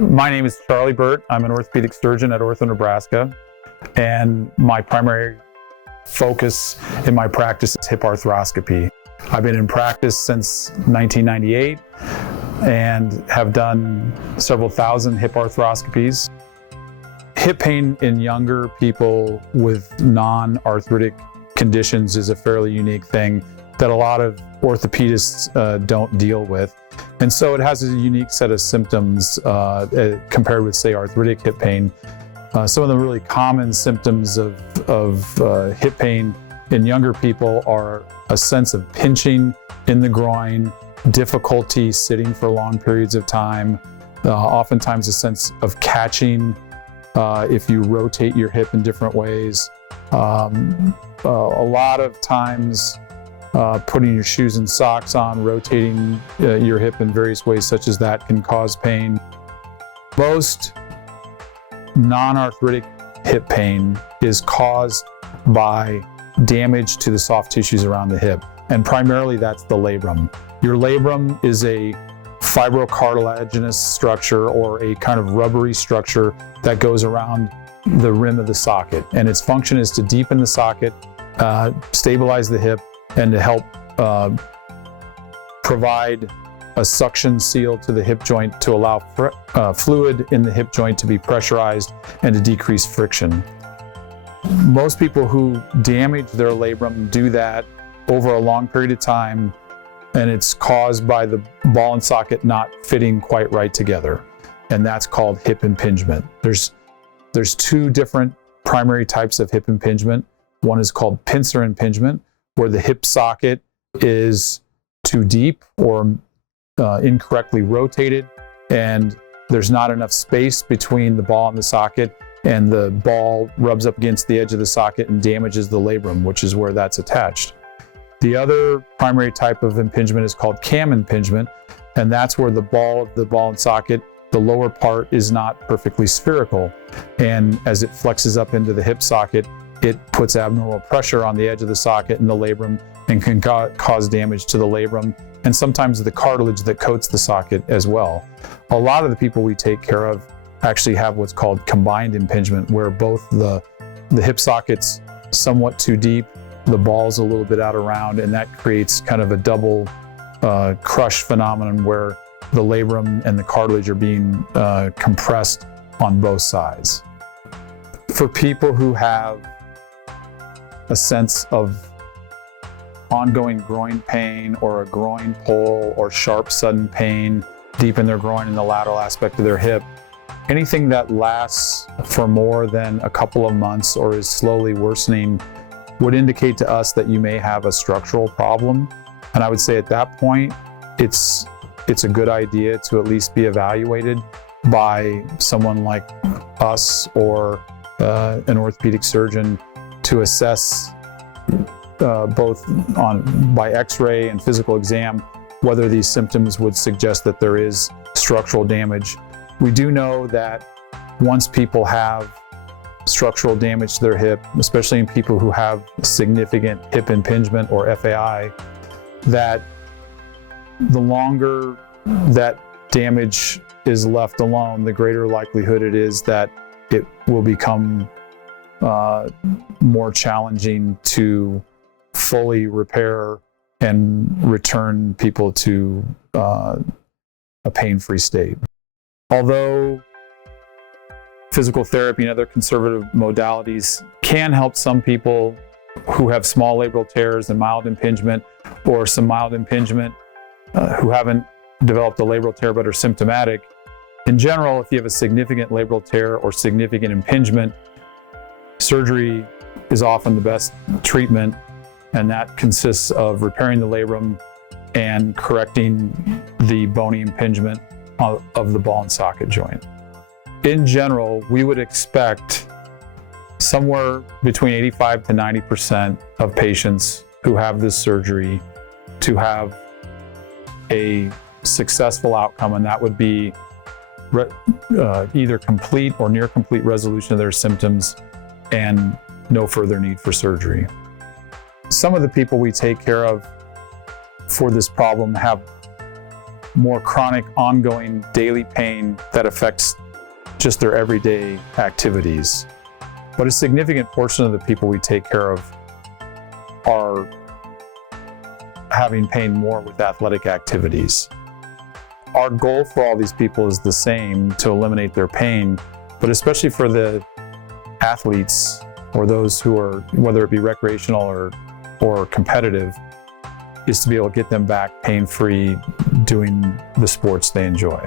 My name is Charles Burt. I'm an orthopedic surgeon at Ortho, Nebraska, and my primary focus in my practice is hip arthroscopy. I've been in practice since 1998 and have done several thousand hip arthroscopies. Hip pain in younger people with non-arthritic conditions is a fairly unique thing that a lot of orthopedists don't deal with. And so it has a unique set of symptoms compared with, say, arthritic hip pain. Some of the really common symptoms of hip pain in younger people are a sense of pinching in the groin, difficulty sitting for long periods of time, oftentimes a sense of catching if you rotate your hip in different ways. A lot of times putting your shoes and socks on, rotating your hip in various ways such as that can cause pain. Most non-arthritic hip pain is caused by damage to the soft tissues around the hip, and primarily that's the labrum. Your labrum is a fibrocartilaginous structure or a kind of rubbery structure that goes around the rim of the socket, and its function is to deepen the socket, stabilize the hip, and to help provide a suction seal to the hip joint to allow fluid in the hip joint to be pressurized and to decrease friction. Most people who damage their labrum do that over a long period of time, and it's caused by the ball and socket not fitting quite right together, and that's called hip impingement. There's two different primary types of hip impingement. One is called pincer impingement, where the hip socket is too deep or incorrectly rotated, and there's not enough space between the ball and the socket, and the ball rubs up against the edge of the socket and damages the labrum, which is where that's attached. The other primary type of impingement is called cam impingement, and that's where the ball and socket, the lower part is not perfectly spherical, and as it flexes up into the hip socket, it puts abnormal pressure on the edge of the socket and the labrum and can cause damage to the labrum and sometimes the cartilage that coats the socket as well. A lot of the people we take care of actually have what's called combined impingement, where both the hip socket's somewhat too deep, the ball's a little bit out of round, and that creates kind of a double crush phenomenon where the labrum and the cartilage are being compressed on both sides. For people who have a sense of ongoing groin pain or a groin pull or sharp sudden pain deep in their groin in the lateral aspect of their hip, anything that lasts for more than a couple of months or is slowly worsening would indicate to us that you may have a structural problem. And I would say at that point, it's a good idea to at least be evaluated by someone like us or an orthopedic surgeon to assess both by x-ray and physical exam whether these symptoms would suggest that there is structural damage. We do know that once people have structural damage to their hip, especially in people who have significant hip impingement or FAI, that the longer that damage is left alone, the greater likelihood it is that it will become more challenging to fully repair and return people to a pain-free state. Although physical therapy and other conservative modalities can help some people who have small labral tears and mild impingement, or some mild impingement who haven't developed a labral tear but are symptomatic, in general, if you have a significant labral tear or significant impingement, surgery is often the best treatment, and that consists of repairing the labrum and correcting the bony impingement of the ball and socket joint. In general, we would expect somewhere between 85 to 90% of patients who have this surgery to have a successful outcome, and that would be either complete or near complete resolution of their symptoms and no further need for surgery. Some of the people we take care of for this problem have more chronic, ongoing daily pain that affects just their everyday activities. But a significant portion of the people we take care of are having pain more with athletic activities. Our goal for all these people is the same, to eliminate their pain, but especially for the athletes or those who are, whether it be recreational or competitive, is to be able to get them back pain-free doing the sports they enjoy.